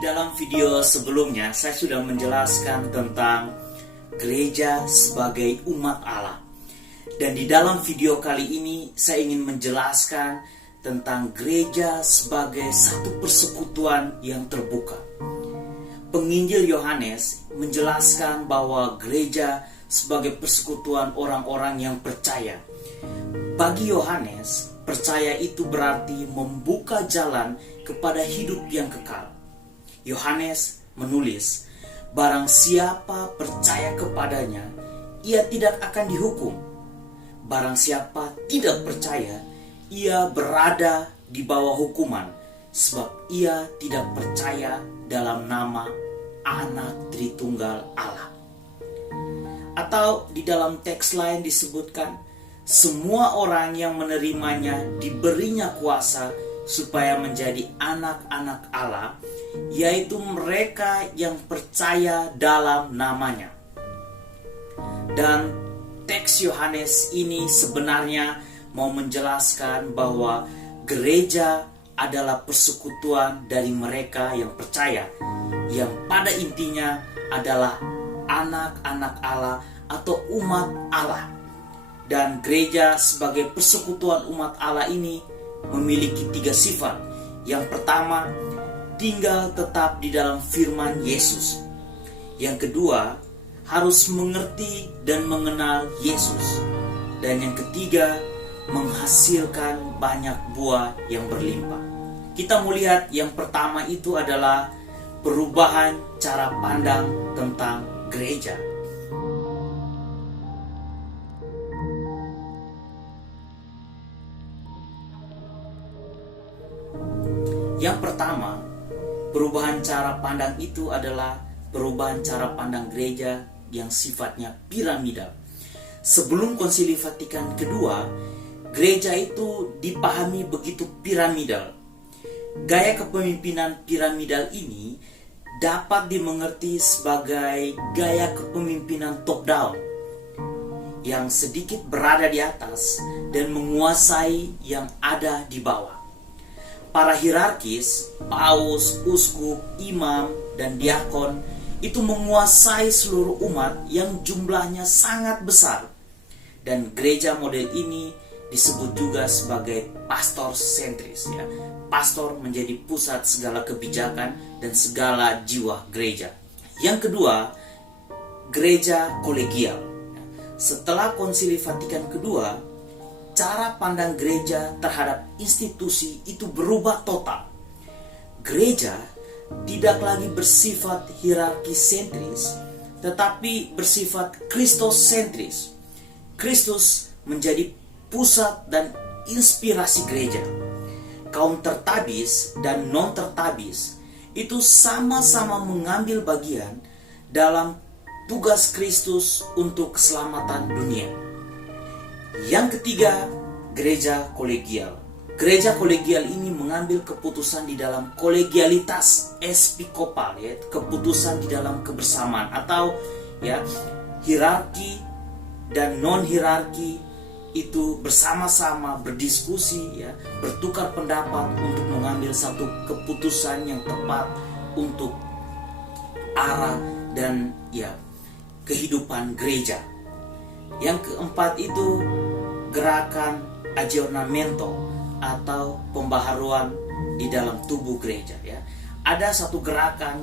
dalam video sebelumnya saya sudah menjelaskan tentang gereja sebagai umat Allah. Dan di dalam video kali ini saya ingin menjelaskan tentang gereja sebagai satu persekutuan yang terbuka. Penginjil Yohanes menjelaskan bahwa gereja sebagai persekutuan orang-orang yang percaya. Bagi Yohanes, percaya itu berarti membuka jalan kepada hidup yang kekal. Yohanes menulis, barang siapa percaya kepadanya, ia tidak akan dihukum. Barang siapa tidak percaya, ia berada di bawah hukuman, sebab ia tidak percaya dalam nama Anak Tritunggal Allah. Atau di dalam teks lain disebutkan, semua orang yang menerimanya diberinya kuasa supaya menjadi anak-anak Allah, yaitu mereka yang percaya dalam namanya. Dan teks Yohanes ini sebenarnya mau menjelaskan bahwa gereja adalah persekutuan dari mereka yang percaya, yang pada intinya adalah anak-anak Allah atau umat Allah. Dan gereja sebagai persekutuan umat Allah ini memiliki 3 sifat. Yang pertama, tinggal tetap di dalam firman Yesus. Yang kedua, harus mengerti dan mengenal Yesus. Dan yang ketiga, menghasilkan banyak buah yang berlimpah. Kita melihat yang pertama itu adalah perubahan cara pandang tentang gereja. Yang pertama, perubahan cara pandang itu adalah perubahan cara pandang gereja yang sifatnya piramidal. Sebelum Konsili Vatikan kedua, gereja itu dipahami begitu piramidal. Gaya kepemimpinan piramidal ini dapat dimengerti sebagai gaya kepemimpinan top down, yang sedikit berada di atas dan menguasai yang ada di bawah. Para hierarkis, paus, uskup, imam, dan diakon itu menguasai seluruh umat yang jumlahnya sangat besar. Dan gereja model ini disebut juga sebagai pastor sentris, ya. Pastor menjadi pusat segala kebijakan dan segala jiwa gereja. Yang kedua, gereja kolegial. Setelah Konsili Vatikan kedua, cara pandang gereja terhadap institusi itu berubah total. Gereja tidak lagi bersifat hierarki sentris, tetapi bersifat Kristos-sentris. Kristus menjadi pusat dan inspirasi gereja. Kaum tertabis dan non-tertabis itu sama-sama mengambil bagian dalam tugas Kristus untuk keselamatan dunia. Yang ketiga, gereja kolegial. Gereja kolegial ini mengambil keputusan di dalam kolegialitas episkopal, ya, keputusan di dalam kebersamaan, atau ya hierarki dan non hierarki itu bersama-sama berdiskusi, ya, bertukar pendapat untuk mengambil satu keputusan yang tepat untuk arah dan ya kehidupan gereja. Yang keempat itu gerakan aggiornamento atau pembaharuan di dalam tubuh gereja, ya. Ada satu gerakan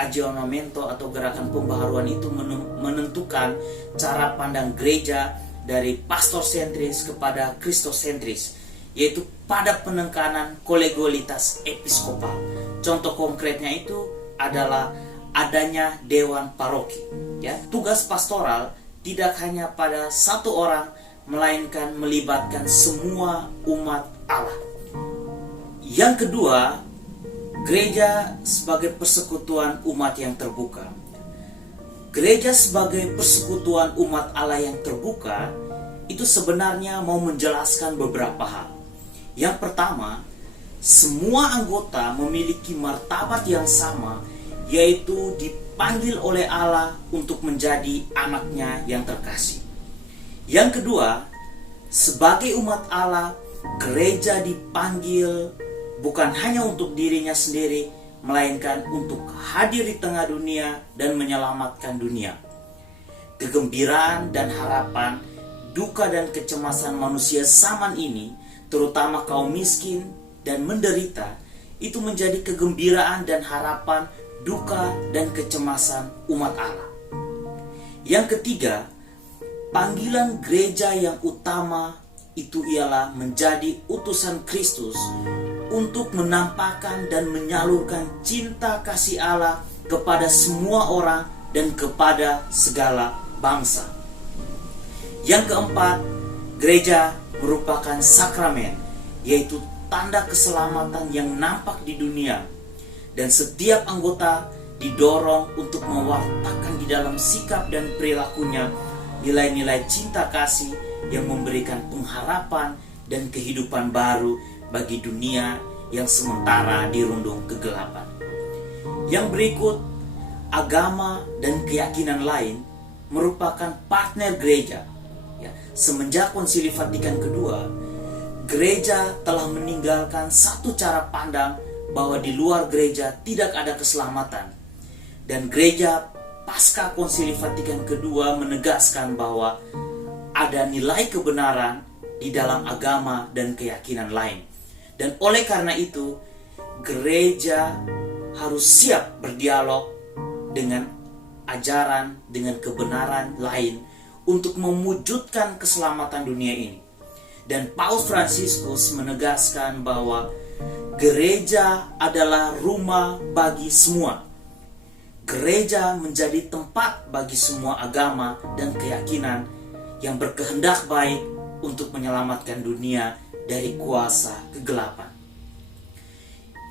aggiornamento atau gerakan pembaharuan itu menentukan cara pandang gereja dari pastor sentris kepada kristosentris, yaitu pada penekanan kolegialitas episkopal. Contoh konkretnya itu adalah adanya dewan paroki, ya. Tugas pastoral tidak hanya pada satu orang, melainkan melibatkan semua umat Allah. Yang kedua, gereja sebagai persekutuan umat yang terbuka. Gereja sebagai persekutuan umat Allah yang terbuka itu sebenarnya mau menjelaskan beberapa hal. Yang pertama, semua anggota memiliki martabat yang sama, yaitu dipanggil oleh Allah untuk menjadi anaknya yang terkasih. Yang kedua, sebagai umat Allah, gereja dipanggil bukan hanya untuk dirinya sendiri, melainkan untuk hadir di tengah dunia dan menyelamatkan dunia. Kegembiraan dan harapan, duka dan kecemasan manusia zaman ini, terutama kaum miskin dan menderita, itu menjadi kegembiraan dan harapan, duka dan kecemasan umat Allah. Yang ketiga, panggilan gereja yang utama itu ialah menjadi utusan Kristus untuk menampakkan dan menyalurkan cinta kasih Allah kepada semua orang dan kepada segala bangsa. Yang keempat, gereja merupakan sakramen, yaitu tanda keselamatan yang nampak di dunia, dan setiap anggota didorong untuk mewartakan di dalam sikap dan perilakunya nilai-nilai cinta kasih yang memberikan pengharapan dan kehidupan baru bagi dunia yang sementara dirundung kegelapan. Yang berikut, agama dan keyakinan lain merupakan partner gereja. Semenjak Konsili Vatikan II, gereja telah meninggalkan satu cara pandang bahwa di luar gereja tidak ada keselamatan. Dan gereja pasca Konsili Vatikan II menegaskan bahwa ada nilai kebenaran di dalam agama dan keyakinan lain. Dan oleh karena itu, gereja harus siap berdialog dengan ajaran, dengan kebenaran lain untuk mewujudkan keselamatan dunia ini. Dan Paus Fransiskus menegaskan bahwa gereja adalah rumah bagi semua. Gereja menjadi tempat bagi semua agama dan keyakinan yang berkehendak baik untuk menyelamatkan dunia dari kuasa kegelapan.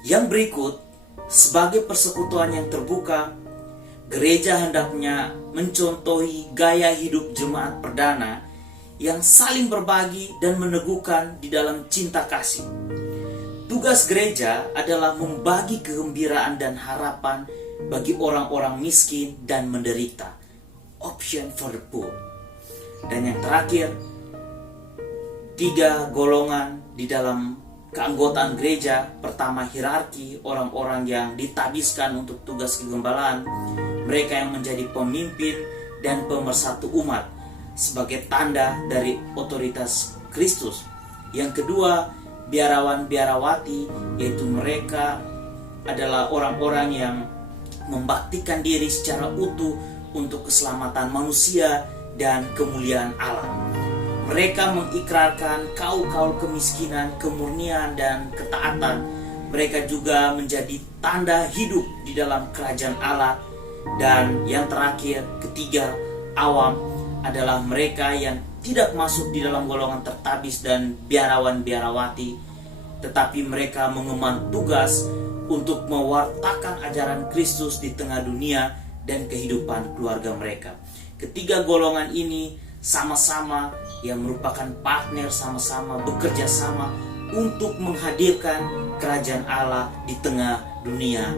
Yang berikut, sebagai persekutuan yang terbuka, gereja hendaknya mencontohi gaya hidup jemaat perdana yang saling berbagi dan meneguhkan di dalam cinta kasih. Tugas gereja adalah membagi kegembiraan dan harapan bagi orang-orang miskin dan menderita. Option for the poor. Dan yang terakhir, 3 golongan di dalam keanggotaan gereja. Pertama, hierarki, orang-orang yang ditabiskan untuk tugas kegembalaan, mereka yang menjadi pemimpin dan pemersatu umat sebagai tanda dari otoritas Kristus. Yang kedua, biarawan-biarawati, yaitu mereka adalah orang-orang yang membaktikan diri secara utuh untuk keselamatan manusia dan kemuliaan Allah. Mereka mengikrarkan kaul-kaul kemiskinan, kemurnian, dan ketaatan. Mereka juga menjadi tanda hidup di dalam kerajaan Allah. Dan yang terakhir, ketiga, awam adalah mereka yang tidak masuk di dalam golongan tertabis dan biarawan-biarawati, tetapi mereka mengemban tugas untuk mewartakan ajaran Kristus di tengah dunia dan kehidupan keluarga mereka. Ketiga golongan ini sama-sama yang merupakan partner, sama-sama bekerja sama untuk menghadirkan kerajaan Allah di tengah dunia.